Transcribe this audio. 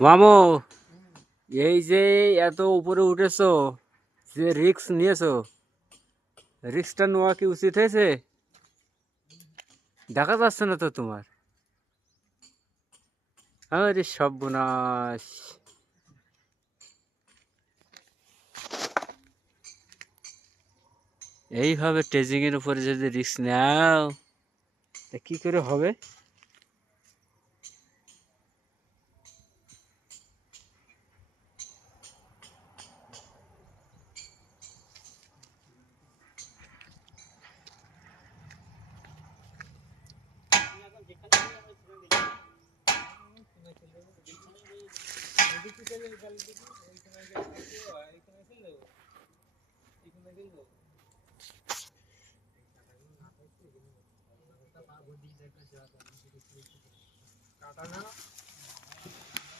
মামু, এই যে এত উপরে উঠেছো, যে রিস্ক নিয়েছো, রিস্কটা নেওয়া কি উচিত হয়েছে? দেখা যাচ্ছে না তো তোমার। আরে সর্বনাশ! এইভাবে ট্রেজিং এর উপরে যদি রিস্ক নাও, তা কি করে হবে? টাটা না